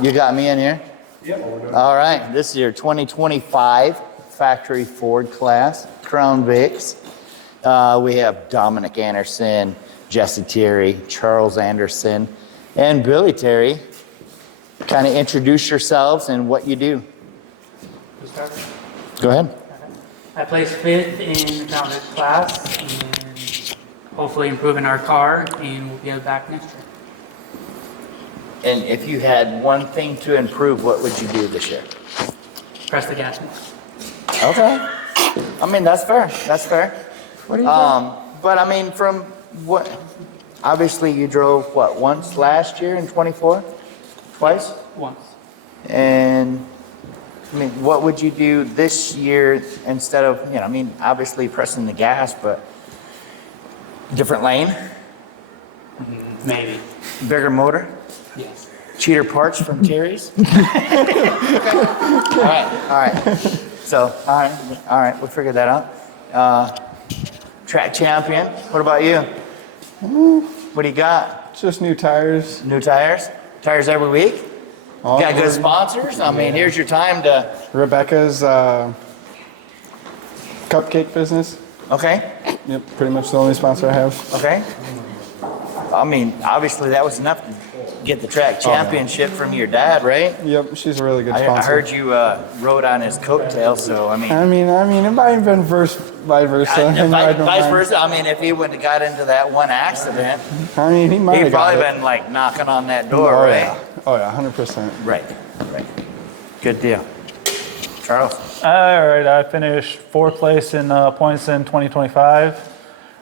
You got me in here? Yep. All right, this is your 2025 factory Ford class, Crown Vics. We have Dominic Anderson, Jesse Terry, Charles Anderson, and Billy Terry. Kind of introduce yourselves and what you do. Go ahead. I placed 5th in the Crown Vic class and hopefully improving our car, and we'll get back next year. And if you had one thing to improve, what would you do this year? Press the gas more. Okay. I mean, that's fair. That's fair. What do you think? But I mean, from what, obviously you drove what, once last year in 24? Twice? Once. And I mean, what would you do this year instead of, you know, I mean, obviously pressing the gas, but different lane, Maybe. bigger motor, Yes. cheater parts from Terry's? Okay. All right. So, all right, we'll figure that out. Track champion, what about you? What do you got? Just new tires. New tires? Tires every week? All Got good good. sponsors? I mean, here's your time to, Rebecca's cupcake business. okay, Yep, pretty much the only sponsor I have. okay. I mean, obviously that was enough to get the track championship from your dad, right? Yep, she's a really good I sponsor. heard you rode on his coattail, so I mean, I mean, it might have been vice versa. I don't vice mind. versa. I mean, if he wouldn't have got into that one accident, I mean, he might he'd have got probably it. been like knocking on that door, Oh, right? yeah. Oh, yeah, 100%. Right, right. Good deal. Charles? All right, I finished 4th place in points in 2025.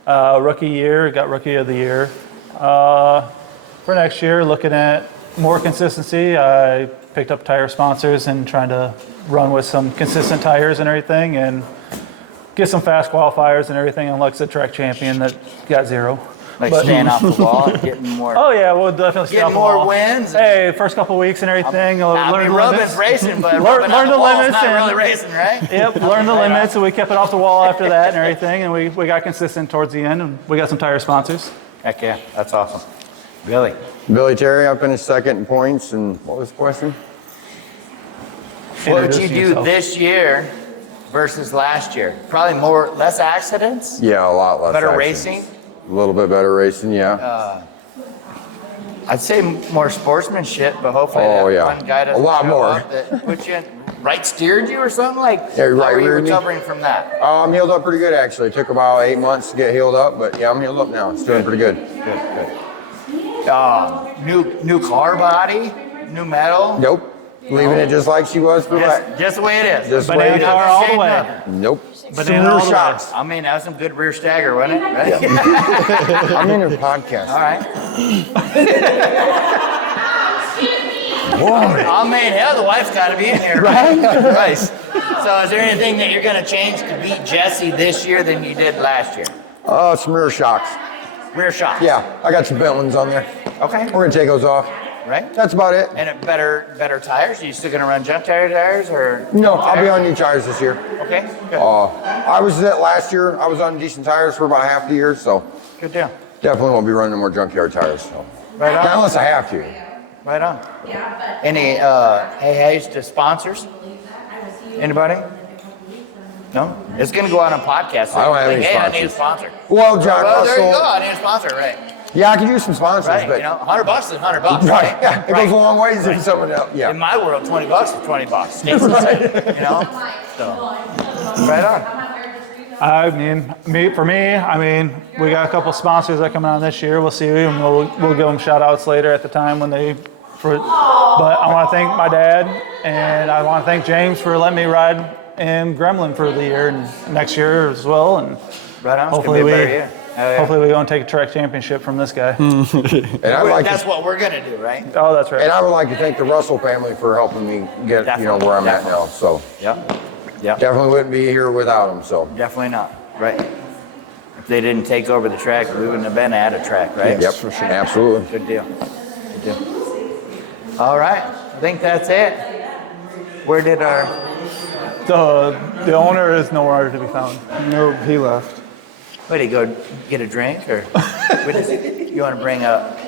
Rookie year, got Rookie of the Year. For next year, looking at more consistency, I picked up tire sponsors and trying to run with some consistent tires and everything, and get some fast qualifiers and everything. And Lex, a track champion that got 0. Like But- staying off the wall and getting more, Oh yeah, we'll definitely stay getting off the more wall. wins. Hey, first couple weeks and everything. I learn mean, the rubbing's limits. racing, but Learn rubbing on the the wall's limits not and- really racing, right? Yep, learn the limits, and we kept it off the wall after that and everything, and we got consistent towards the end, and we got some tire sponsors. Heck yeah, that's awesome. Billy? Billy Terry, I finished second in points, and what was the question? What would you Introducing do yourself. this year versus last year? Probably less accidents, Yeah, a lot less. better accidents. racing. A little bit better racing, yeah. I'd say more sportsmanship, but hopefully Oh, that yeah. one guy doesn't A lot show more. up that put you in, right steered you or something like. Yeah, how right are you reared me. recovering from that? I'm healed up pretty good, actually. It took about 8 months to get healed up, but yeah, I'm healed up now. It's doing pretty good. New car body, new metal. Nope. Leaving it just like she was for that. Just the way it is. Just the way it Banana car is. all the way. Nothing. Nope. Banana all the way. shocks. I mean, that was some good rear stagger, wasn't it? Right? I'm in her podcast. All right. I mean, hell, the wife's got to be in here, right? Right. So, is there anything that you're going to change to beat Jesse this year than you did last year? Some rear shocks. Rear shots. Yeah, I got some bent ones on there. Okay. We're gonna take those off. Right. That's about it. And better tires. Are you still going to run jump tires or? No, I'll be on new tires this year. Okay. Good. I was at last year. I was on decent tires for about half the year, so Good deal. definitely won't be running more junkyard tires. So. Right Not on. unless I have to. Right on. Any hey-heys to sponsors? Anybody? No? It's going to go out on podcast. So I don't have like, any hey, I need a sponsors. sponsor. Well, John Well, there you Russell. go. I need a sponsor, right? Yeah, I could use some sponsors, Right. but You know, $100 is $100. right, yeah, it Right. goes a long ways if someone else. Yeah. In my world, $20 is $20. Stays the same, you know? So, right on. I mean, we got a couple sponsors that come on this year. We'll see, and we'll give them shout outs later at the time when they. But I want to thank my dad, and I want to thank James for letting me ride in Gremlin for the year and next year as well. And Right on. It's hopefully gonna be a we, better year. Hell yeah. hopefully we go and take a track championship from this guy. And I'd like That's to, what we're going to do, right? Oh, that's right. and I would like to thank the Russell family for helping me get where I'm at now. So Yep. Yep. definitely wouldn't be here without them. So Definitely not. Right. If they didn't take over the track, we wouldn't have been at a track, right? yep, absolutely. Good deal. Good deal. All right. I think that's it. Where did our... The owner is nowhere to be found. Nope, he left. What, did he go get a drink? Or you want to bring up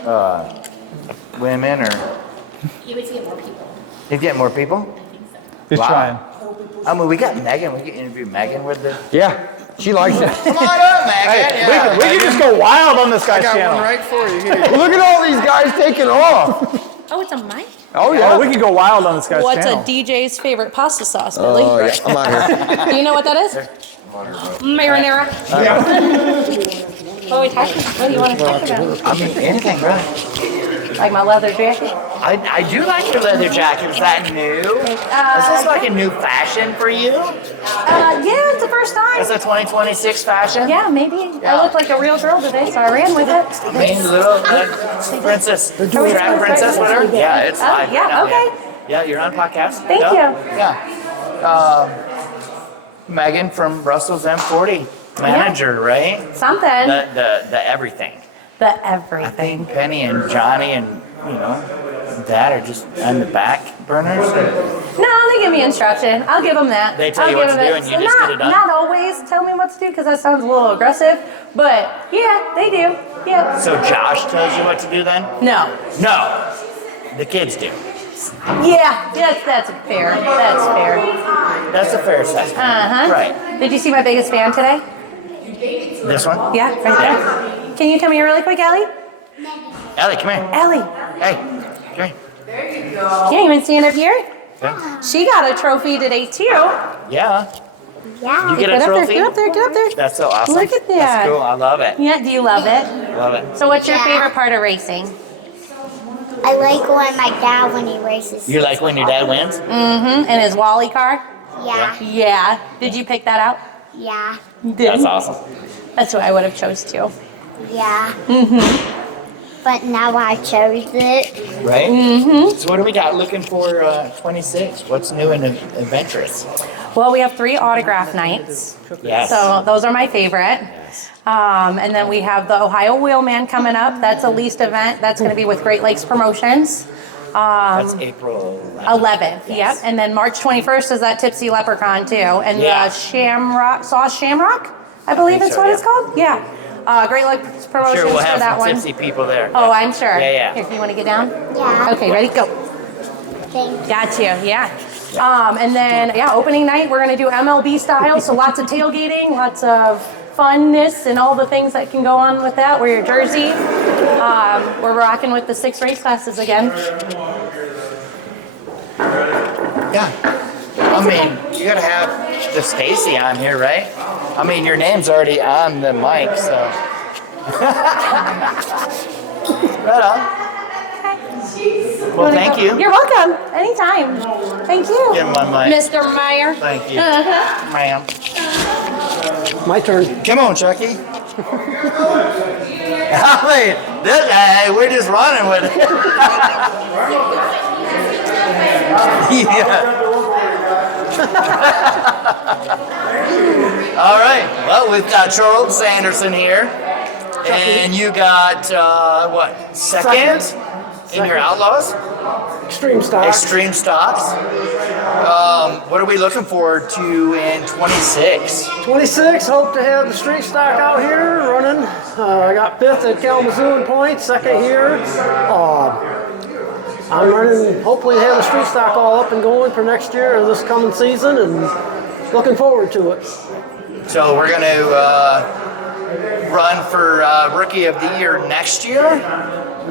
women or... He would get more people. He's getting more people? He's Wow. trying. I mean, we got Megan. We can interview Megan with the. Yeah, she likes it. Come on up, Megan. Yeah. We can just go wild on this I guy's got channel. one right for you. Here. Look at all these guys taking off. Oh, it's a mic? Oh, Yeah, yeah. we can go wild on this guy's What's channel. a DJ's favorite pasta sauce, Billy? Oh, yeah. I'm out here. Do you know what that is? Marinara. What are we talking? What do you want to talk about? I mean, anything, right? Like my leather jacket? I do like your leather jacket. Is that new? Is this like a new fashion for you? Yeah, it's the first time. Is it 2026 fashion? Yeah, maybe. Yeah. I look like a real girl today, so I ran with it. I mean, the little princess, drag princess, whatever. Yeah, it's live. yeah, right now, okay. Yeah, you're on podcast. Thank Yeah. you. Yeah. Megan from Russell's M40, manager, right? Something. The everything. The I everything. think Penny and Johnny and Dad are just on the back burners. No, they give me instruction. I'll give them that. They tell I'll you give what to them do that. and you just get it done? Not always tell me what to do because that sounds a little aggressive, but yeah, they do. Yeah. So Josh tells you what to do then? No. No, the kids do. Yeah, that's fair. That's fair. That's a fair assessment. Uh-huh. Right. Did you see my biggest fan today? This one? Yeah, right there. Can you tell me really quick, Ellie? Ellie, come here. Ellie, Hey, come here. you ain't even stand up here? Okay. She got a trophy today too. Yeah. Yeah. You get a Get up there, trophy? get up there, get up there. That's so awesome. Look at that. That's cool. I love it. Yeah, do you love it? Love it. So what's your Yeah. favorite part of racing? I like when my dad when he races. You like when your dad wins? Mm-hmm. And his Wally car? Yeah, Yeah. Did you pick that out? yeah, You did. That's awesome. That's what I would have chose too. yeah. But now I chose it. Right? Mm-hmm. So what do we got looking for 26? What's new and adventurous? Well, we have 3 autograph nights. Yes. So those are my favorite. And then we have the Ohio Wheelman coming up. That's a leased event. That's going to be with Great Lakes Promotions. That's April 11th, Yes. yep. And then March 21st is that Tipsy Leprechaun too. And Yeah. the Shamrock, Sauce Shamrock, I believe think it's so, what yeah. it's called. Yeah. Great Lakes Promotions Sure, we'll for have that some one. tipsy people there. Oh, I'm sure. Yeah, yeah. Here, you want to get down? Yeah. Okay, ready, go. Thank Got you, yeah. And then, yeah, opening night, we're gonna do MLB style, so lots of tailgating, lots of funness and all the things that can go on with that. Wear your jersey. We're rocking with the 6 race classes again. Yeah. I mean, you gotta have the Stacy on here, right? I mean, your name's already on the mic, so. Right on. Well, thank you. You're welcome, anytime. Thank you. Give him my mic. Mr. Meyer. Thank you, Uh-huh. ma'am. My turn. Come on, Chucky. I mean, hey, we're just running with it. Yeah. All right. Well, we've got Charles Sanderson here, and you got what? Second in your Outlaws? Extreme stock. Extreme Stocks. What are we looking forward to in 26? 26, hope to have the street stock out here running. I got 5th at Kalamazoo in points, 2nd here. I'm running, hopefully have the street stock all up and going for next year or this coming season, and looking forward to it. So we're going to run for Rookie of the Year next year?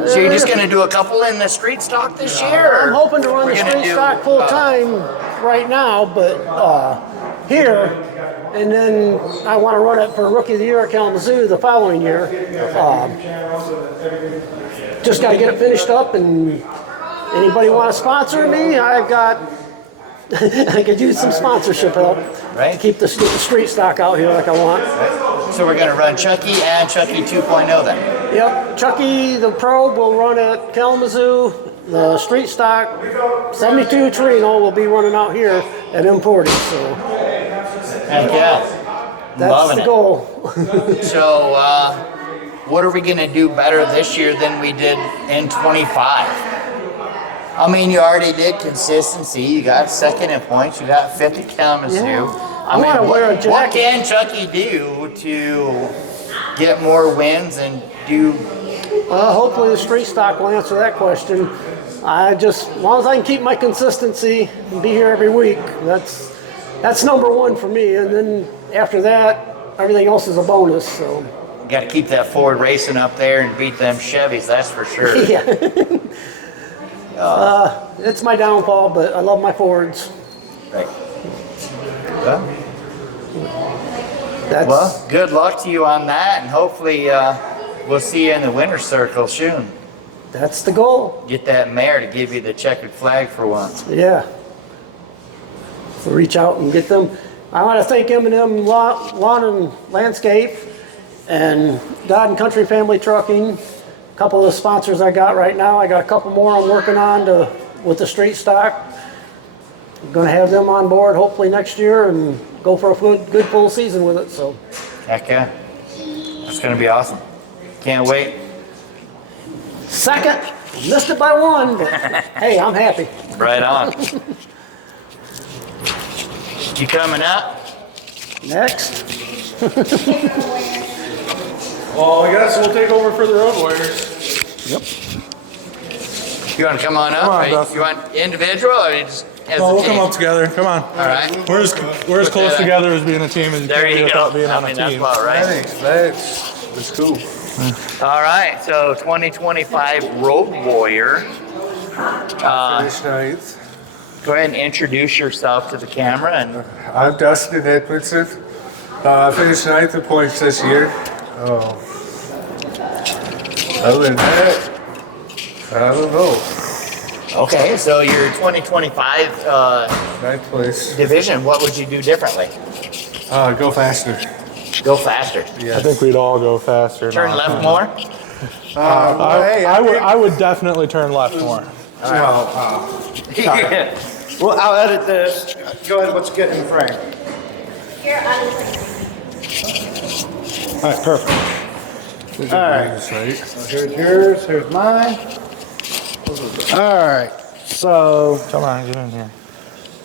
So you're just going to do a couple in the street stock this year? I'm hoping to run We're the gonna street do, stock full time right now, but here, and then I want to run it for Rookie of the Year at Kalamazoo the following year. Just got to get it finished up, and anybody want to sponsor me? I've got. I could use some sponsorship help. Right. Keep the street stock out here like I want. So we're going to run Chucky and Chucky 2.0 then? Yep, Chucky the Probe will run at Kalamazoo. The street stock 72 Torino will be running out here at M40. So Heck yeah. that's Loving the it. goal. So what are we going to do better this year than we did in 25? I mean, you already did consistency. You got 2nd in points. You got 5th at Kalamazoo. Yeah. I mean, wanna wear a what jacket. can Chucky do to get more wins and do? Hopefully the street stock will answer that question. As long as I can keep my consistency and be here every week, that's number one for me. And then after that, everything else is a bonus. So. Got to keep that Ford racing up there and beat them Chevys, that's for sure. Yeah. It's my downfall, but I love my Fords. Right. That's, Good luck to you on that, and hopefully we'll see you in the winner's circle soon. that's the goal. Get that mayor to give you the checkered flag for once. Yeah. So reach out and get them. I want to thank M&M Lawn and Landscape and God and Country Family Trucking. A couple of the sponsors I got right now. I got a couple more I'm working on with the street stock. I'm going to have them on board hopefully next year and go for a good full season with it. So. Heck yeah. That's going to be awesome. Can't wait. Second, missed it by one, but hey, I'm happy. Right on. You coming up? Next. Well, I guess we'll take over for the road warriors. You want to come on up? Come on, Right? Dustin. You want individual or you just as No, a we'll team? come up together. Come on. All right. We're as close together as being a team as you There can be you go. without being on a That's team. about right. That's cool. All right. So 2025 Road Warrior. Finish ninth. Go ahead and introduce yourself to the camera and I'm Dustin Edmondson. I finished ninth in points this year. Other than that, I don't know. okay. So your 2025 Ninth place. division, what would you do differently? Go faster. Go faster. I think we'd all go faster. Turn now. left more. I would definitely turn left more. Well, I'll edit this. Go ahead, let's get in the frame. All right, perfect. All right. So here's yours, here's mine. All right, so Come on, get in here.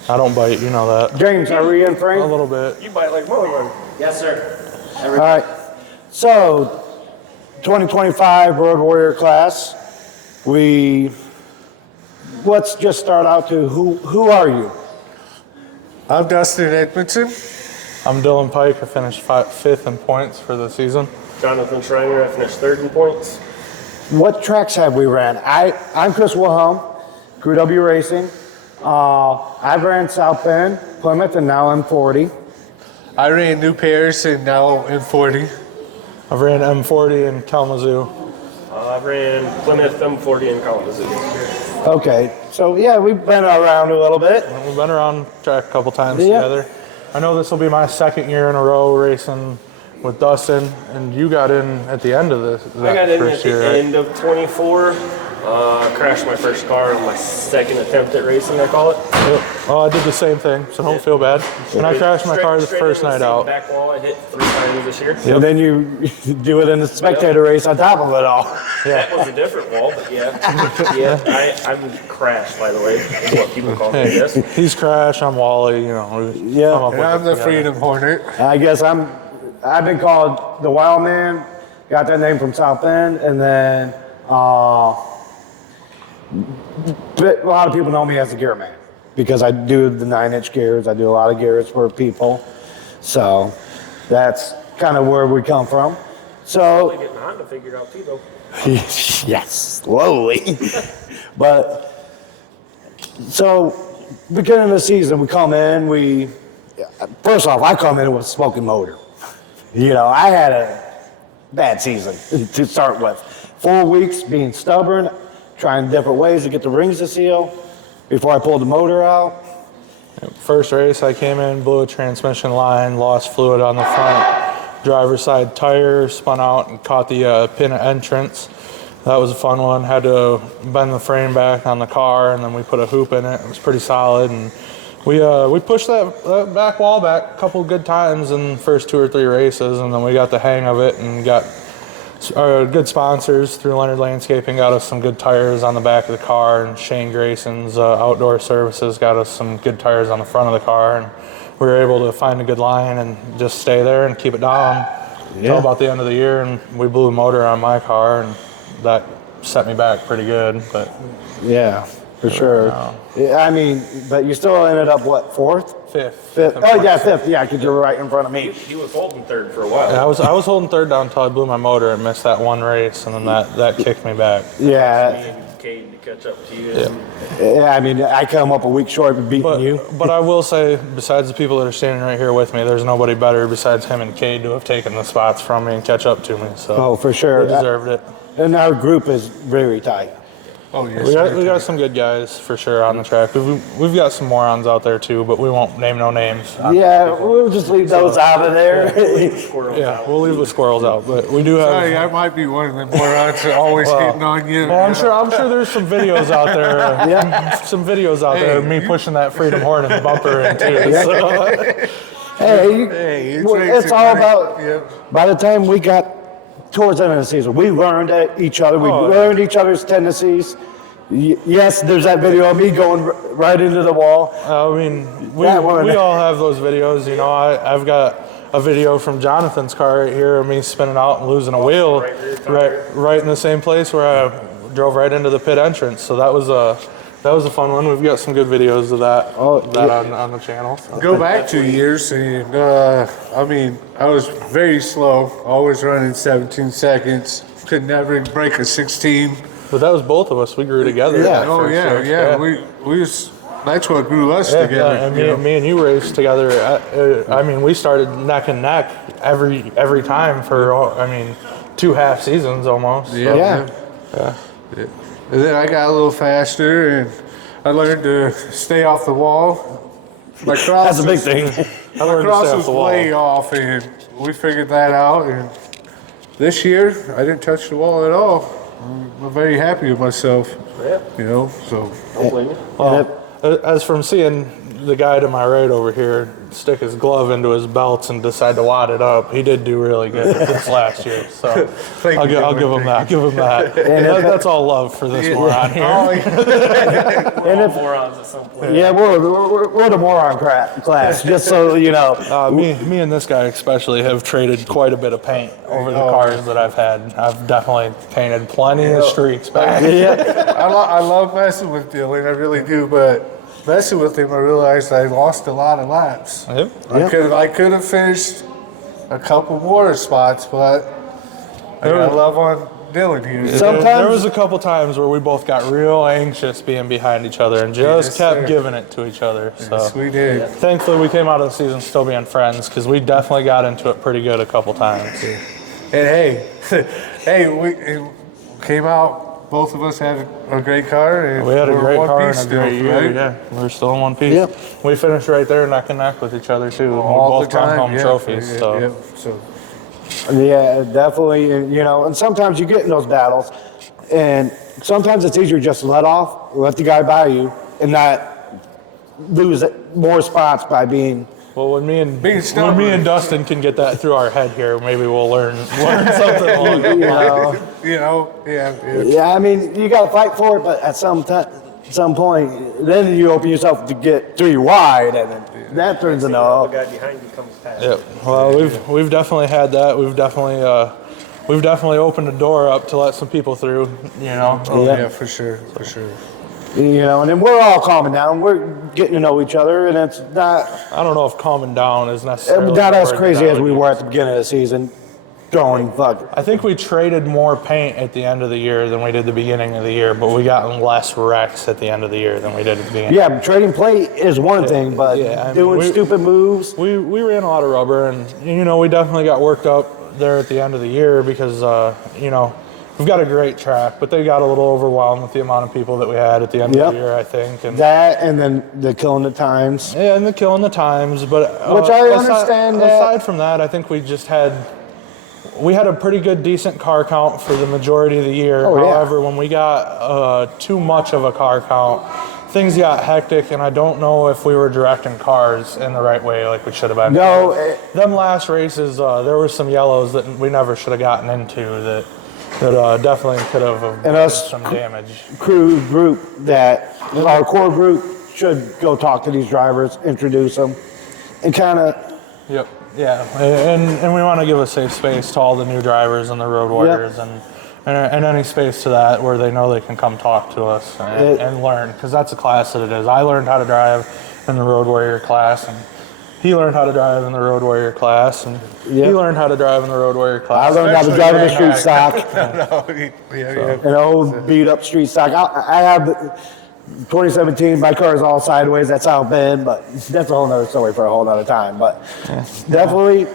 I don't bite, you know that. James, are we in A frame? little bit. You bite like mother. Yes, sir. All right, so 2025 Road Warrior class. Let's just start out to who are you? I'm Dustin Edmondson. I'm Dylan Pike. I finished fifth in points for the season. Jonathan Schreiner, I finished third in points. What tracks have we ran? I'm Chris Wilhelm, Crew W Racing. I've ran South Bend, Plymouth, and now M40. I ran New Paris and now M40. I've ran M40 in Kalamazoo. I ran Plymouth, M40, and Kalamazoo. Okay, so yeah, we've been around a little bit. We've been around track a couple times Yeah. together. I know this will be my second year in a row racing with Dustin, and you got in at the end of I got in first at the year, right? end of 24. Crashed my first car on my second attempt at racing, I call it. Yep. Oh, I did the same thing, so don't feel bad. And I crashed my car the Straight first into the night out. Back wall, I hit 3 times this year. And then you do it in the spectator race on top of it all. That was a different wall, but yeah. I'm crashed, by the way. Is what people call me, I guess. He's Crash, I'm Wally, you know. we Yeah. come up And with I'm it the together. Freedom Hornet. I guess I've been called the Wild Man, got that name from South Bend, and then but a lot of people know me as the Gear Man because I do the 9-inch gears. I do a lot of gears for people, so that's kind of where we come from. So Getting a Honda figured out too, though. yes, slowly, but so beginning of the season, we come in. First off, I come in with a smoking motor. You know, I had a bad season to start with. 4 weeks being stubborn, trying different ways to get the rings to seal before I pulled the motor out. First race, I came in, blew a transmission line, lost fluid on the front driver's side tire, spun out and caught the pin of entrance. That was a fun one. Had to bend the frame back on the car, and then we put a hoop in it. It was pretty solid, and we pushed that back wall back a couple good times in the first 2 or 3 races, and then we got the hang of it and got good sponsors through Leonard Landscaping, got us some good tires on the back of the car, and Shane Grayson's Outdoor Services got us some good tires on the front of the car, and we were able to find a good line and just stay there and keep it down until about the end of the year, and we blew a motor on my car, and that set me back pretty good. But Yeah, for sure. Yeah, I mean, but you still ended up what, fourth? fifth. Oh yeah, fifth. Yeah, because you're right in front of me. He was holding third for a while. Yeah, I was holding third down until I blew my motor and missed that one race, and then that kicked me back. Yeah, And Cade to catch up to you. yeah. I mean, I come up a week short of beating you. But I will say, besides the people that are standing right here with me, there's nobody better besides him and Cade to have taken the spots from me and catch up to me. So Oh, for sure. they deserved it. And our group is very tight. Oh, yes. We got some good guys for sure on the track. We've got some morons out there too, but we won't name no names. Yeah, we'll just leave those out of there. Yeah, we'll leave the squirrels out, but we do have. Sorry, I might be one of them morons always hitting on you. Well, I'm sure there's some videos out there. Some videos out there of me pushing that Freedom Hornet bumper in too. So. Hey, it's all about. By the time we got towards the end of the season, we learned each other. We learned each other's tendencies. Yes, there's that video of me going right into the wall. I mean, we all have those videos. You know, I've got a video from Jonathan's car right here of me spinning out and losing a wheel right in the same place where I drove right into the pit entrance. So that was a fun one. We've got some good videos of that on the channel. So. Go back 2 years, and I mean, I was very slow, always running 17 seconds, could never break a 16. But that was both of us. We grew together. Yeah. Oh yeah, yeah. We was. That's what grew us together. Yeah, and me and you raced together. I mean, we started neck and neck every time for 2 half seasons almost. Yeah. And then I got a little faster, and I learned to stay off the wall. My cross That's a big thing. I learned to stay off the wall. way off, and we figured that out. And this year, I didn't touch the wall at all. I'm very happy with myself. You know, so. Don't blame you. Well, as from seeing the guy to my right over here stick his glove into his belts and decide to wad it up, he did do really good this last year. So I'll give him that. Give him that. And that's all love for this moron here. We're all morons at some point. Yeah, we're the moron class, just so you know. Me and this guy especially have traded quite a bit of paint over the cars that I've had. I've definitely painted plenty of streaks back. I love messing with Dylan, I really do, but messing with him, I realized I lost a lot of laps. Yep. I could have finished a couple more spots, but I got love on Dylan here. There was a couple times where we both got real anxious being behind each other and just kept giving it to each other. So Yes, we did. thankfully, we came out of the season still being friends because we definitely got into it pretty good a couple times. And we came out. Both of us had a great car. And We had a we're great one car and piece a great still, year. right? Yeah, we're still in one piece. Yep. We finished right there neck and neck with each other too. All we both the time. won home trophies. Yeah, So. yeah, so. Yeah, definitely. And, you know, and sometimes you get in those battles, and sometimes it's easier just to let the guy by you, and not lose more spots by being. Well, when me and stubborn. Dustin can get that through our head here, maybe we'll learn something along the line. Yeah, I mean, you got to fight for it, but at some point, then you open yourself to get 3 wide, and then that turns into. The guy behind you comes past. Yep. Well, we've definitely had that. We've definitely opened the door up to let some people through. You know. Oh, yeah, for sure, for sure. You know, and then we're all calming down. We're getting to know each other, and it's not. I don't know if calming down is necessarily. Not as the word crazy that I as would we use. were at the beginning of the season, throwing fuck. I think we traded more paint at the end of the year than we did the beginning of the year, but we got less wrecks at the end of the year than we did at the beginning. Yeah, trading plate is one thing, but doing stupid moves. We ran a lot of rubber, and you know we definitely got worked up there at the end of the year because you know we've got a great track, but they got a little overwhelmed with the amount of people that we had at the end of the year, I think. And that, and then the killing the times. Yeah, and the killing the times, but which I understand. Aside from that, I think we had a pretty good, decent car count for the majority of the year. However, when we got too much of a car count, things got hectic, and I don't know if we were directing cars in the right way like we should have been. No. Them last races, there were some yellows that we never should have gotten into that definitely could have done some damage. Our core group should go talk to these drivers, introduce them, and kind of. Yep. Yeah, and we want to give a safe space to all the new drivers and the road warriors, and any space to that where they know they can come talk to us and learn, because that's a class that it is. I learned how to drive in the Road Warrior class, and he learned how to drive in the Road Warrior class, and he learned how to drive in the Road Warrior class. I learned how to drive in the street stock. Yeah. An old beat up street stock. I have 2017, my car is all sideways. That's how it's been, but that's a whole nother story for a whole nother time. But definitely,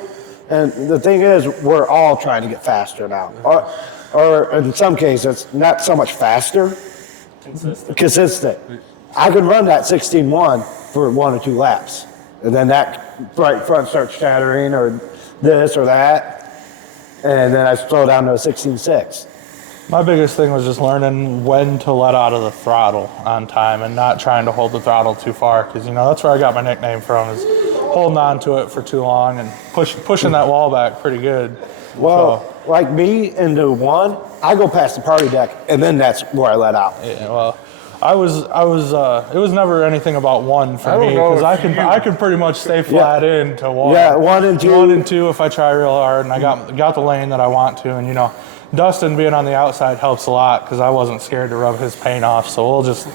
and the thing is, we're all trying to get faster now. Or in some cases, not so much faster, consistent. I could run that 16.1 for 1 or 2 laps. And then that right front starts shattering or this or that. And then I slow down to a 16.6. My biggest thing was just learning when to let out of the throttle on time and not trying to hold the throttle too far, because, you know, that's where I got my nickname from, is holding on to it for too long and pushing that wall back pretty good. Well, like me into 1, I go past the party deck, and then that's where I let out. Yeah, well, it was never anything about 1 for me, because I could pretty much stay flat into 1. Yeah, 1 and 2. 1 and 2 if I try real hard, and I got the lane that I want to, and, you know, Dustin being on the outside helps a lot, because I wasn't scared to rub his paint off. So we'll just,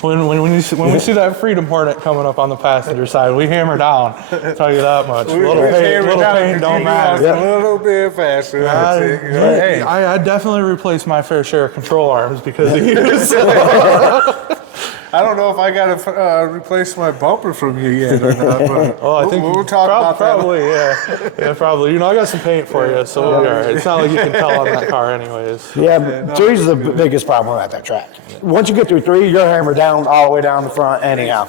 when we see that Freedom Hornet coming up on the passenger side, we hammer down. I'll tell you that much. Little paint don't matter. A little bit faster. I definitely replaced my fair share of control arms because of you. I don't know if I got to replace my bumper from you yet or not. But I think we'll talk about probably, that. Yeah, probably. You know, I got some paint for you, so we'll be all right. It's not like you can tell on that car anyways. Yeah, but 3 is the biggest problem at that track. Once you get through 3, you're hammered down all the way down the front anyhow.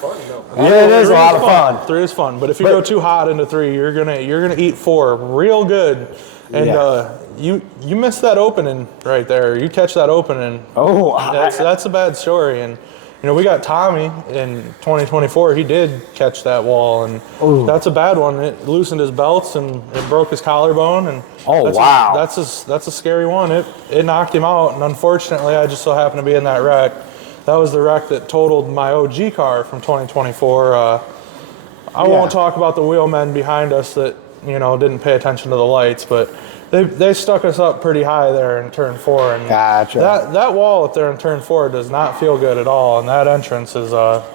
Yeah, it is a lot of fun. 3 is fun, but if you go too hot into 3, you're gonna eat 4 real good. And you miss that opening right there. You catch that opening. Oh, that's a bad story. And you know, we got Tommy in 2024. He did catch that wall, and that's a bad one. It loosened his belts and it broke his collarbone. And that's a scary one. It knocked him out, and unfortunately, I just so happened to be in that wreck. That was the wreck that totaled my OG car from 2024. I won't talk about the wheelmen behind us that, you know, didn't pay attention to the lights, but they stuck us up pretty high there in turn 4, and that wall up there in turn 4 does not feel good at all, and that entrance is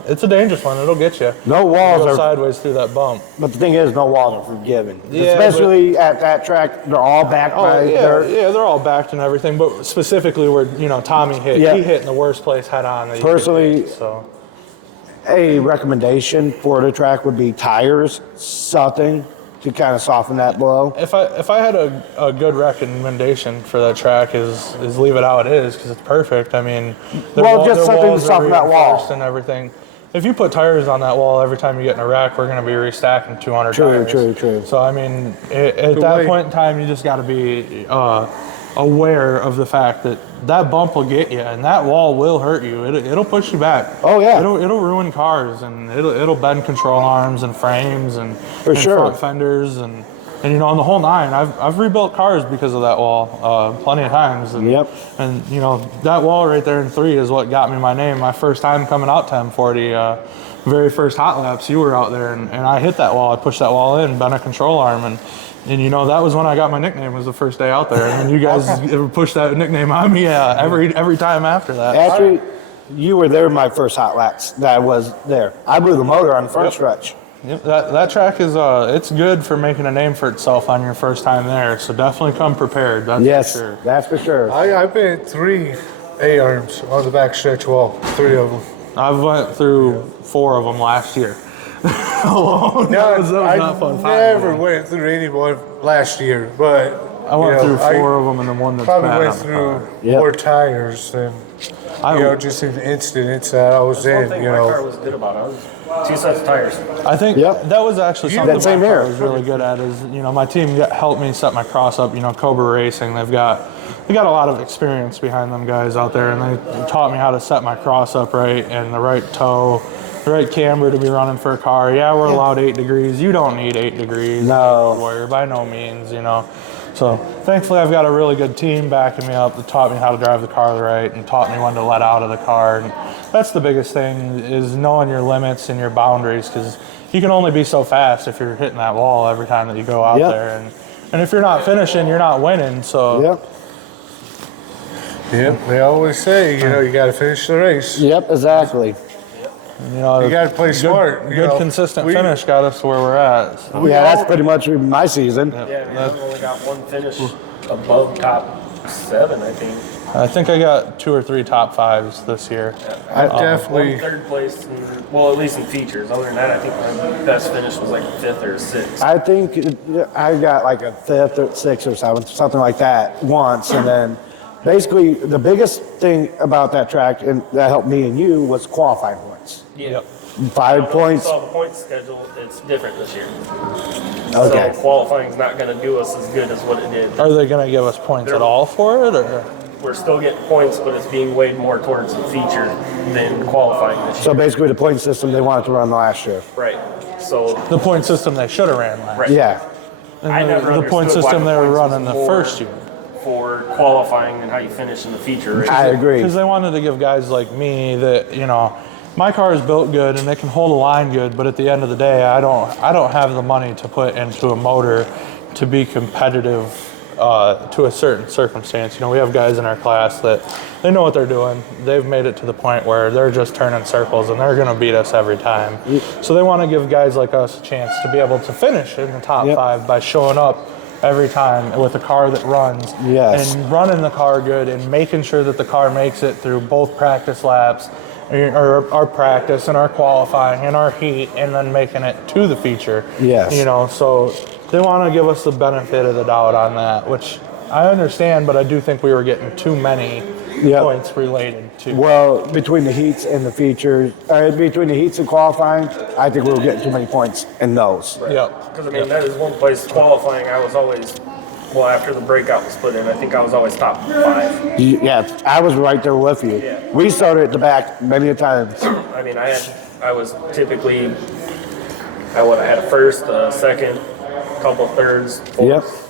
it's a dangerous one. It'll get you. No walls are are sideways through that bump. But the thing is, no walls are forgiven. Yeah, especially at that track, they're all backed by dirt. Yeah, they're all backed and everything, but specifically where, you know, Tommy hit, he hit in the worst place head on. That Personally, hit, so a recommendation for the track would be tires, something to kind of soften that blow. If I had a good recommendation for that track is leave it how it is, because it's perfect. I mean, just something to soften that wall and everything. If you put tires on that wall every time you get in a wreck, we're going to be restacking 200 tires. True. So I mean, at that point in time, you just got to be aware of the fact that that bump will get you, and that wall will hurt you. It'll push you back. Oh yeah. It'll ruin cars, and it'll bend control arms and frames and front fenders and you know, on the whole 9. I've rebuilt cars because of that wall plenty of times. And, and you know, that wall right there in 3 is what got me my name. My first time coming out to M40, very first hot laps, you were out there, and I hit that wall. I pushed that wall in, bent a control arm, and you know, that was when I got my nickname, was the first day out there. And you guys pushed that nickname on me every time after that. Actually, you were there my first hot laps that I was there. I blew the motor on the front stretch. Yep, that track is it's good for making a name for itself on your first time there. So definitely come prepared. That's for sure. That's for sure. I've been 3 A-arms on the back stretch wall, 3 of them. I've went through 4 of them last year. Alone. That was not fun. I never went through any one last year, but I went through 4 of them, and then one that's probably bad went through more tires than just in the incidents that I was in. My car was good about. I was 2 sets of tires. I think that was actually something my car was really good at. Is, you know, my team helped me set my cross up. You know, Cobra Racing, they got a lot of experience behind them guys out there, and they taught me how to set my cross up right and the right toe, the right camber to be running for a car. Yeah, we're allowed 8 degrees. You don't need 8 degrees. No. Warrior, by no means, you know. So thankfully, I've got a really good team backing me up that taught me how to drive the car right and taught me when to let out of the car. And that's the biggest thing, is knowing your limits and your boundaries, because you can only be so fast if you're hitting that wall every time that you go out there. And if you're not finishing, you're not winning. So Yep, they always say, you got to finish the race. Yep, exactly. You know, You got to play smart. Good consistent finish got us to where we're at. So. Yeah, that's pretty much my season. Yeah, I've only got one finish above top 7, I think. I think I got 2 or 3 top 5s this year. I definitely. One third place, at least in features. Other than that, I think my best finish was like 5th or 6th. I think I got like a 5th or 6th or 7th, something like that once. And then basically the biggest thing about that track and that helped me and you was qualifying points. Yeah. 5 points. So the point schedule, it's different this year. Okay. So qualifying's not going to do us as good as what it did. Are they going to give us points at all for it? Or? We're still getting points, but it's being weighed more towards the feature than qualifying this year. So basically the point system they wanted to run last year. Right. So The point system they should have ran last. Right. Yeah. And I never the point understood why system the they were points running was the more first year. for qualifying and how you finish in the feature race. I agree. Because they wanted to give guys like me that, my car is built good and it can hold a line good, but at the end of the day, I don't have the money to put into a motor to be competitive to a certain circumstance. We have guys in our class that they know what they're doing. They've made it to the point where they're just turning circles and they're going to beat us every time. So they want to give guys like us a chance to be able to finish in the top 5 by showing up every time with a car that runs and running the car good and making sure that the car makes it through both practice laps or our practice and our qualifying and our heat and then making it to the feature. Yes. So they want to give us the benefit of the doubt on that, which I understand, but I do think we were getting too many points related to. Well, between the heats and the features, between the heats and qualifying, I think we were getting too many points in those. Right. Because, that is one place qualifying, I was always, after the breakout was put in, I think I was always top 5. Yeah, I was right there with you. Yeah. We started at the back many a times. I was typically, I had a first, second, couple thirds, fourth.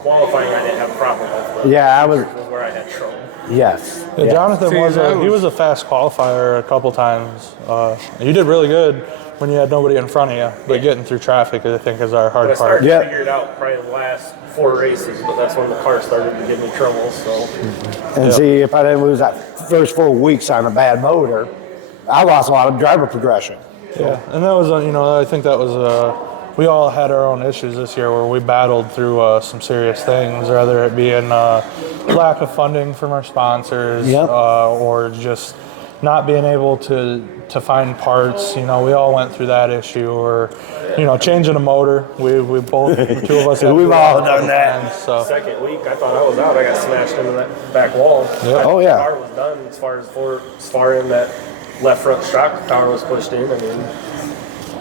Qualifying, I didn't have a problem with. Yeah, I was where I had trouble. Yes. Yeah, Jonathan he was a fast qualifier a couple times. You did really good when you had nobody in front of you, but getting through traffic, I think, is our hard I part. started to figure it out probably the last 4 races, but that's when the car started to give me trouble. So. And see, if I didn't lose that first 4 weeks on a bad motor, I lost a lot of driver progression. Yeah, and that was, I think that was, we all had our own issues this year where we battled through some serious things, whether it be in lack of funding from our sponsors or just not being able to find parts. We all went through that issue, or changing a motor. We both, the 2 of us, we've all done that. Times, so. Second week, I thought I was out. I got smashed into that back wall. Yep. Oh yeah. The car was done as far in that left front shock. The car was pushed in.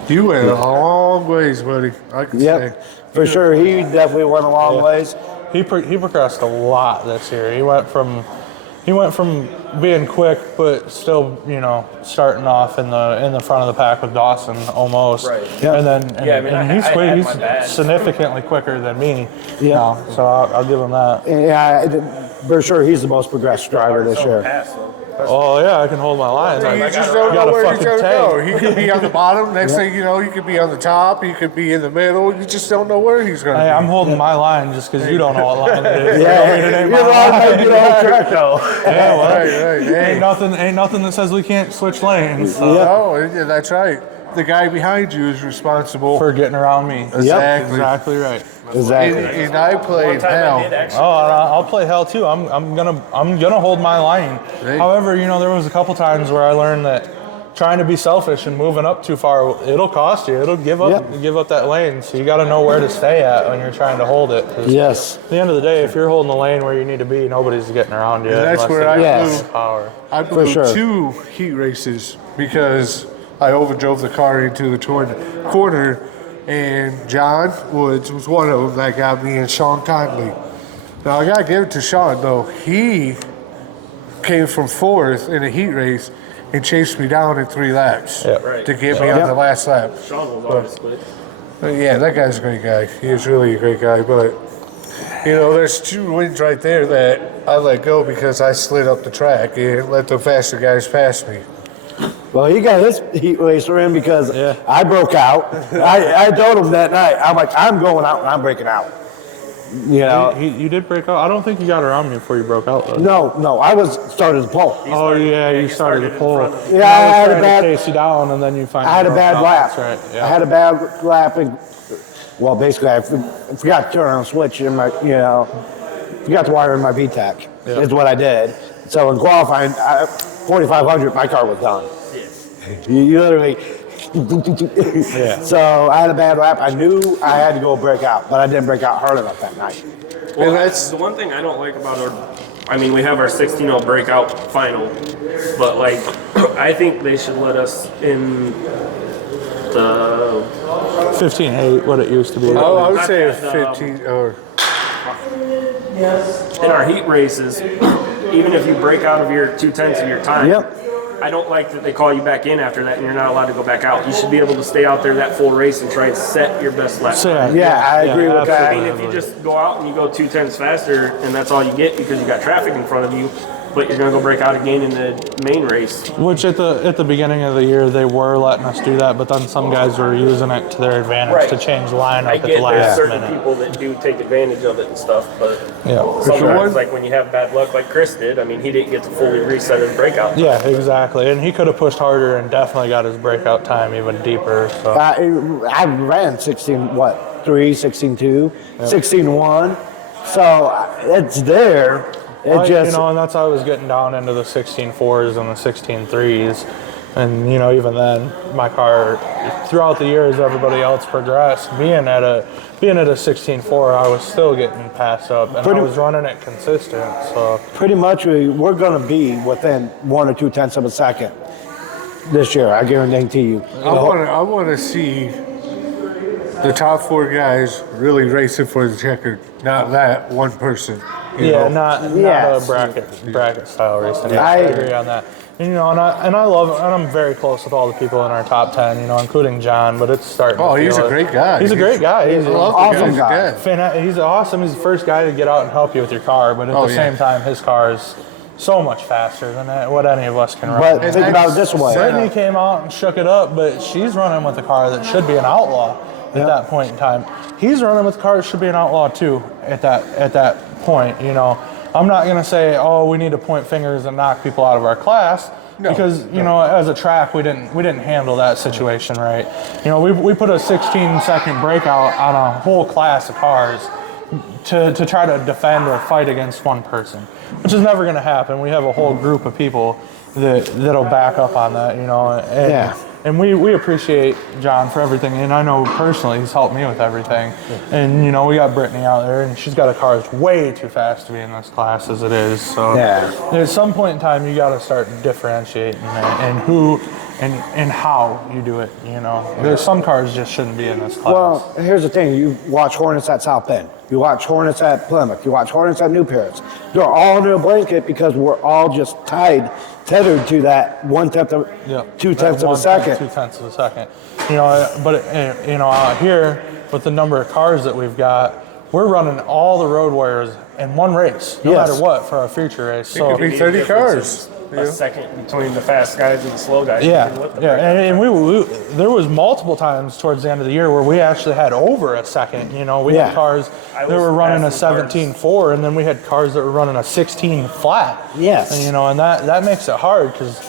You went a long ways, buddy. I can say. For sure. He definitely went a long ways. He progressed a lot this year. He went from being quick, but still, starting off in the front of the pack with Dawson almost. Right. Yeah. And then he's quick. He's significantly quicker than me. Yeah. Now, so I'll give him that. Yeah, for sure. He's the most progressed driver this year. Oh yeah, I can hold my line. You just don't know where he's going to go. He could be on the bottom. Next thing you know, he could be on the top. He could be in the middle. You just don't know where he's going to be. I'm holding my line just because you don't know what line it is. Yeah, you're on track though. Yeah, well, Right. Hey. Ain't nothing that says we can't switch lanes. So. No, that's right. The guy behind you is responsible For getting around me. Exactly right. Exactly. And I played hell. I'll play hell too. I'm gonna hold my line. Right. However, there was a couple times where I learned that trying to be selfish and moving up too far, it'll cost you. It'll give up that lane. So you got to know where to stay at when you're trying to hold it. 'Cause Yes. At the end of the day, if you're holding the lane where you need to be, nobody's getting around you. And that's unless where they I have blew- power. I blew sure. 2 heat races because I overdrove the car into the corner, and John Woods was one of them that got me, and Sean Conley. Now I gotta give it to Sean though. He came from 4th in a heat race and chased me down in 3 laps Right. to get me on the last lap. Sean was always quick. Yeah, that guy's a great guy. He is really a great guy, but there's 2 wins right there that I let go because I slid up the track and let the faster guys pass me. Well, he got his heat racer in because I broke out. I told him that night, I'm like, I'm going out and I'm breaking out. You know. You did break out. I don't think you got around me before you broke out though. No, I was started to pull. Oh yeah, you started to pull. Yeah, I had a bad. Chase you down, and then you finally. I had a broke bad out. lap. That's right. Yeah. I had a bad lap, and well, basically, I forgot to turn on a switch in my, forgot to wire in my VTEC. Yeah. Is what I did. So in qualifying, 4,500, my car was done. You literally. Yeah. So I had a bad lap. I knew I had to go break out, but I didn't break out hard enough that night. Well, that's the one thing I don't like about we have our 16-0 breakout final, but like, I think they should let us in the 15.8, what it used to be. Oh, I would say a 15 or. in our heat races, even if you break out of your 2/10 of your time. Yep. I don't like that they call you back in after that and you're not allowed to go back out. You should be able to stay out there that full race and try and set your best lap. Yeah, I agree with that. I mean, if you just go out and you go 2/10 faster and that's all you get because you got traffic in front of you, but you're going to go break out again in the main race. Which at the beginning of the year they were letting us do that, but then some guys were using it to their advantage Right. to change lineup I at the get there's last certain minute. people that do take advantage of it and stuff, but Yeah. sometimes, like when you have bad luck like Chris did, I mean, he didn't get to fully reset his breakout. Yeah, exactly. And he could have pushed harder and definitely got his breakout time even deeper. So I ran 16.3, 16.2, 16.1. So it's there. It just. and that's how I was getting down into the 16.4s and the 16.3s. And, even then, my car, throughout the years, everybody else progressed. Being at a 16.4, I was still getting passed up, and I was running it consistent. So Pretty much, we're going to be within 1 or 2/10 of a second this year. I guarantee you. I want to see the top 4 guys really racing for the checkered, not that one person. you know. not Yes. a bracket style racing. Yeah. I agree on that. And, I love, and I'm very close with all the people in our top 10, including John, but it's starting to He's feel a great guy. He's a great guy. He's I an love the awesome guy. guy. He's awesome. He's the first guy to get out and help you with your car, but at the same time, his car is so much faster than what any of us can run. But think about it this way. Brittany came out and shook it up, but she's running with a car that should be an outlaw at that point in time. He's running with a car that should be an outlaw too at that point. I'm not gonna say, we need to point fingers and knock people out of our class. Because as a track, we didn't handle that situation right. We put a 16-second breakout on a whole class of cars to try to defend or fight against one person, which is never going to happen. We have a whole group of people that'll back up on that. And we appreciate John for everything, and I know personally he's helped me with everything. And we got Brittany out there, and she's got a car that's way too fast to be in this class as it is. So at some point in time, you got to start differentiating and who and how you do it. There's some cars just shouldn't be in this class. Well, here's the thing. You watch Hornets at South Bend. You watch Hornets at Plymouth. You watch Hornets at New Paris. They're all under a blanket because we're all just tethered to that 1/10 of 2/10 of a second. 2/10 of a second. But out here with the number of cars that we've got, we're running all the road warriors in one race, no matter what, for our future race. So It could be 30 cars. A second between the fast guys and the slow guys. And we there was multiple times towards the end of the year where we actually had over a second. We had cars that were running a 17.4, and then we had cars that were running a 16 flat. Yes. And that makes it hard because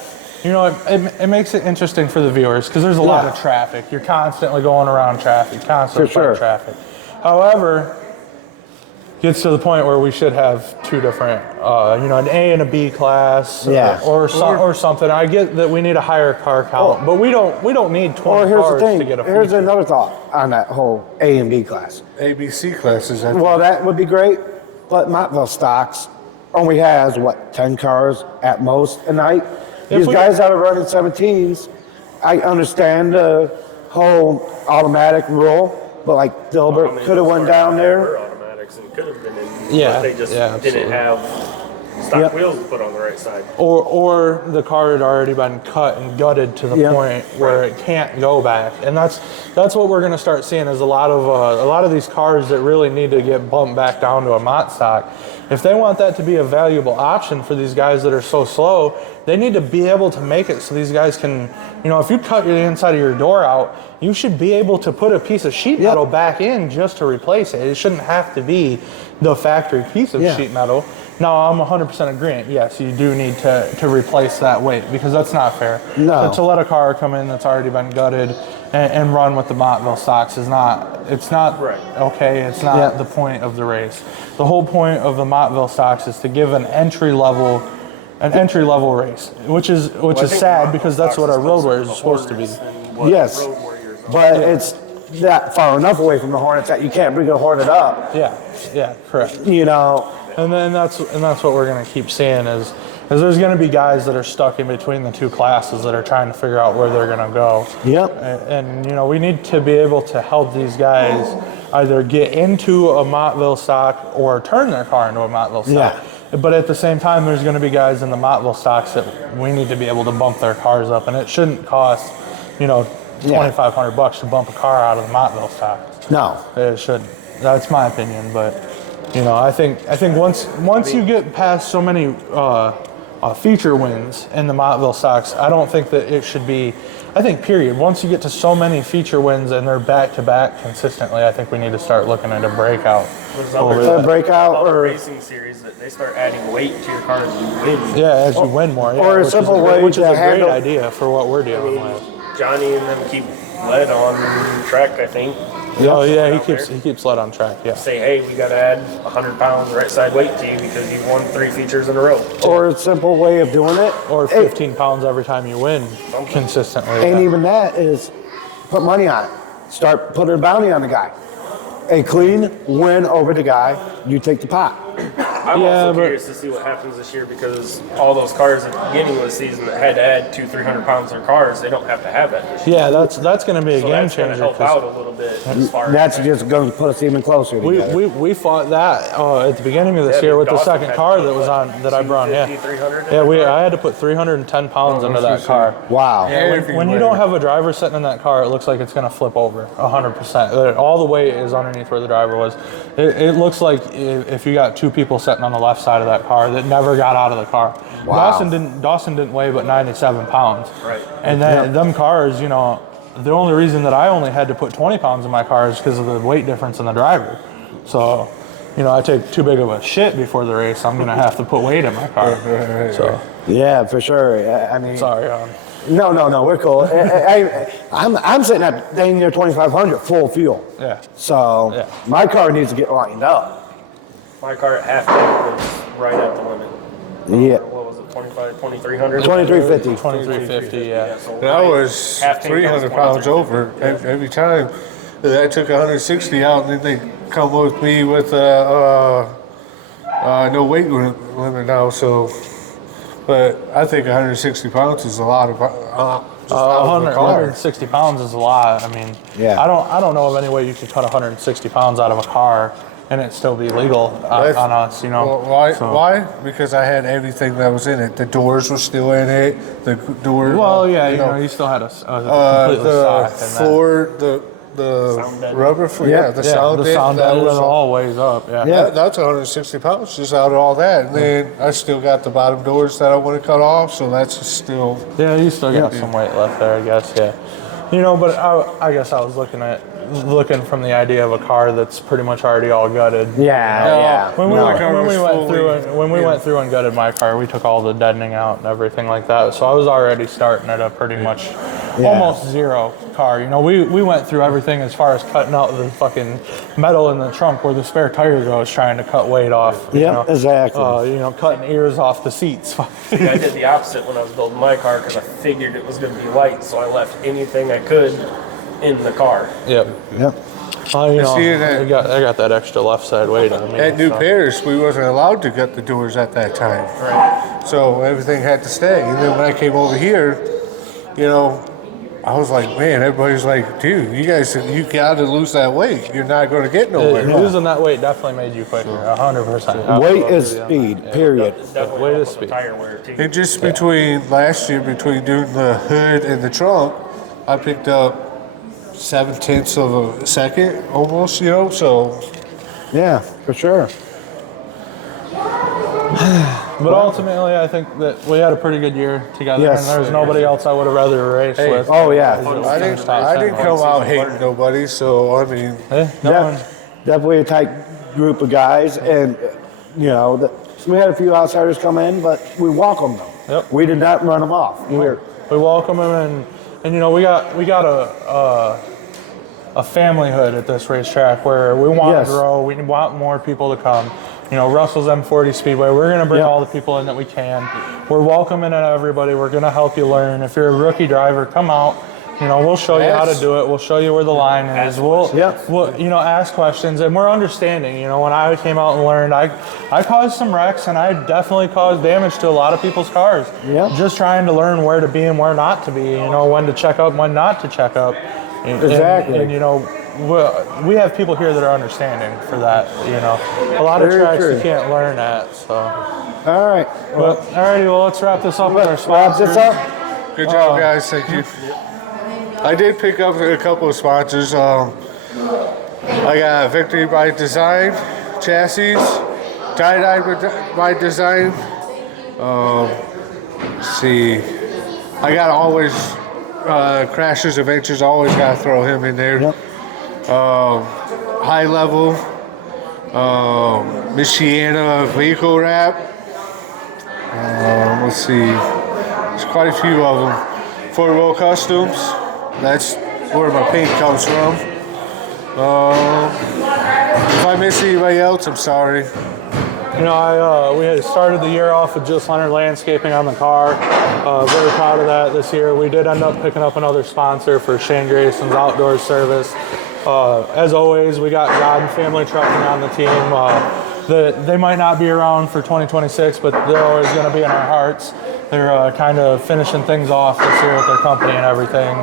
it makes it interesting for the viewers because there's a lot of traffic. You're constantly going around traffic, constantly fighting traffic. However, gets to the point where we should have two different, an A and a B class, or something. I get that we need a higher car count, but we don't need 20 cars to get a feature. Here's another thought on that whole A and B class. ABC classes. Well, that would be great, but Montville Stocks only has 10 cars at most a night. These guys that are running 17s, I understand the whole automatic rule, but like Dilbert could have went down there. And could have been in, but they just didn't have stock wheels to put on the right side. Or the car had already been cut and gutted to the point where it can't go back, and that's what we're going to start seeing is a lot of these cars that really need to get bumped back down to a Mott stock. if they want that to be a valuable option for these guys that are so slow, they need to be able to make it so these guys can, if you cut the inside of your door out, you should be able to put a piece of sheet metal back in just to replace it. It shouldn't have to be the factory piece of sheet metal. Now, I'm 100% agreeing. Yes, you do need to replace that weight because that's not fair. No. To let a car come in that's already been gutted and run with the Montville stocks is not, it's not okay. It's not the point of the race. The whole point of the Montville stocks is to give an entry level race, which is sad because that's what our road warriors are supposed to be. Yes, but it's that far enough away from the Hornets that you can't bring a Hornet up. Yeah, correct. And then that's what we're going to keep seeing is there's going to be guys that are stuck in between the two classes that are trying to figure out where they're going to go. And we need to be able to help these guys either get into a Montville stock or turn their car into a Montville stock. But at the same time, there's going to be guys in the Montville stocks that we need to be able to bump their cars up, and it shouldn't cost, $2,500 to bump a car out of the Montville stock. No, it shouldn't. That's my opinion, but I think once you get past so many feature wins in the Montville stocks, I don't think that it should be. I think period. Once you get to so many feature wins and they're back to back consistently, I think we need to start looking at a breakout. Other racing series that they start adding weight to your car as you win. Yeah, as you win more. Or a simple way which is to a great handle. idea for what we're dealing with. Johnny and them keep lead on track, I think. Oh yeah, he keeps lead on track. Yeah. Say, hey, we got to add 100 pounds right side weight to you because you won 3 features in a row. Or a simple way of doing it. Or 15 pounds every time you win consistently. And even that is put money on it. Start putting a bounty on the guy. A clean win over the guy, you take the pot. I'm also curious to see what happens this year because all those cars at the beginning of the season that had to add 200-300 pounds to their cars, they don't have to have that this year. Yeah, that's going to be a game changer. That's going to help out a little bit as far That's as just going to put us even closer together. We fought that at the beginning of this year with the second car that was on that I brought. I had to put 310 pounds into that car. Wow. When you don't have a driver sitting in that car, it looks like it's going to flip over 100%. All the weight is underneath where the driver was. It looks like if you got 2 people sitting on the left side of that car that never got out of the car. Wow. Dawson didn't weigh but 97 pounds. Right. And then them cars, the only reason that I only had to put 20 pounds in my car is because of the weight difference in the driver. So, I take too big of a shit before the race, I'm going to have to put weight in my car. So, yeah, for sure. I mean, sorry. No, we're cool. I'm sitting at dang near 2,500 full fuel. Yeah. So my car needs to get lined up. my car at half tank was right at the limit. Yeah. What was it, 2,300? 2350. 2350, yeah. So And I was half tank, 300 pounds over every time. I took 160 out, and then they come with me with no weight limit now. So, but I think 160 pounds is a lot of. 160 pounds is a lot. I mean, Yeah. I don't know of any way you could cut 160 pounds out of a car and it still be legal on us, you know. Well, why? So- Why? Because I had everything that was in it. The doors were still in it. The door. Well, yeah, you know, you still had a completely the stock in floor, the Sound bed. rubber floor. that. Yeah, the sound bed. sound that bed was went all ways up. Yeah. That's 160 pounds just out of all that. And then I still got the bottom doors that I want to cut off, so that's still. Yeah, you still got some weight left there, I guess. Yeah. You know, but I guess I was looking from the idea of a car that's pretty much already all gutted. Yeah. When we went through and gutted my car, we took all the deadening out and everything like that. So I was already starting at a pretty much almost zero car. You know, we went through everything as far as cutting out the fucking metal in the trunk where the spare tire goes, trying to cut weight off. Yeah, exactly. You know, cutting ears off the seats. I did the opposite when I was building my car because I figured it was going to be light, so I left anything I could in the car. Yep. Yep. You know, See that- I got that extra left side weight on me. At New so. Paris, we wasn't allowed to gut the doors at that time. Right. So everything had to stay. And then when I came over here, you know, I was like, man, everybody's like, dude, you got to lose that weight. You're not going to get nowhere. Losing that weight definitely made you quicker, 100%. Weight is speed, period. Definitely Weight helped is with speed. the tire wear too. And just between last year, between doing the hood and the trunk, I picked up 0.7 of a second almost, you know, so. Yeah, for sure. But ultimately, I think that we had a pretty good year together, Yes. and there's nobody else I would have rather raced with. Oh, yeah. I didn't come out hating nobody, so I mean, Definitely a tight group of guys, and you know, we had a few outsiders come in, but we welcomed them. Yep. We did not run them off. We welcome them, and you know, we got a familyhood at this racetrack where we want to grow. We want more people to come. You know, Russell's M40 Speedway, we're going to bring all the people in that we can. We're welcoming everybody. We're going to help you learn. If you're a rookie driver, come out. You know, we'll show you how to do it. We'll show you where the line is. We'll you know, ask questions, and we're understanding. You know, when I came out and learned, I caused some wrecks, and I definitely caused damage to a lot of people's cars. Just trying to learn where to be and where not to be. You know, when to check up, when not to check up. Exactly. And you know, we have people here that are understanding for that. You know, a lot of tracks you can't learn at. So. All right. Well, alrighty. Well, let's wrap this up with our Wrap sponsors. this up. good job, guys. Thank you. I did pick up a couple of sponsors. I got Victory by Design chassis, Tie-Dye by Design. Let's see. I got always Crashers Adventures. Always got to throw him in there. High Level, Michiana Vehicle Wrap. Let's see. There's quite a few of them. Fort Roll Customs. That's where my paint comes from. If I miss anybody else, I'm sorry. You know, we had started the year off with just Leonard Landscaping on the car. Very proud of that this year. We did end up picking up another sponsor for Shane Grayson's outdoor service. As always, we got God and Family Trucking on the team. They might not be around for 2026, but they're always going to be in our hearts. They're kind of finishing things off this year with their company and everything.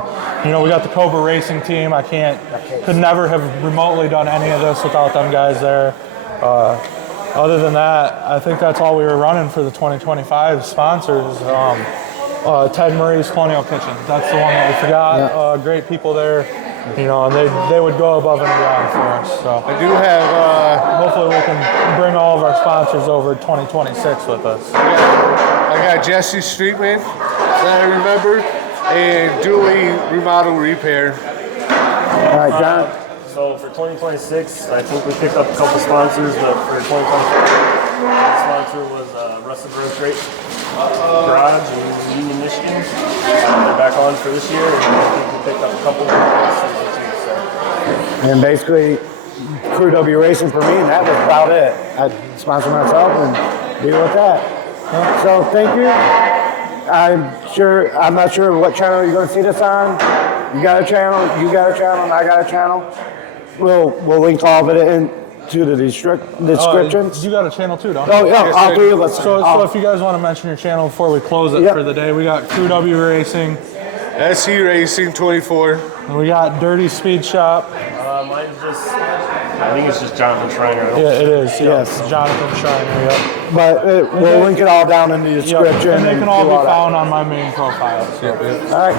You know, we got the Cobra Racing team. Could never have remotely done any of this without them guys there. Other than that, I think that's all we were running for the 2025 sponsors. Ted Murray's Colonial Kitchen. That's the one that we forgot. Great people there. You know, and they would go above and beyond for us. So I do have. Hopefully, we can bring all of our sponsors over 2026 with us. I got Jesse Streetman that I remember, and Dooley Remodel Repair. All right, John. So for 2026, I think we picked up a couple sponsors, but for 2025, the sponsor was Rusted Road Freight Garage in Union, Michigan. They're back on for this year, and I think we picked up a couple more sponsors too. So. And basically, Crew W Racing for me, and that was about it. I sponsor myself and deal with that. So thank you. I'm not sure what channel you're going to see this on. You got a channel, and I got a channel. We'll link all of it into the descriptions. You got a channel too, don't you? Oh yeah, all three of us. So if you guys want to mention your channel before we close it for the day, we got Crew W Racing, SC Racing 24, and we got Dirty Speed Shop. Mine's I think it's just Jonathan Schreiner. Yeah, it is. Yes, Jonathan Schreiner. Yep. But we'll link it all down in the description. And they can all be found on my main profile. So. All right.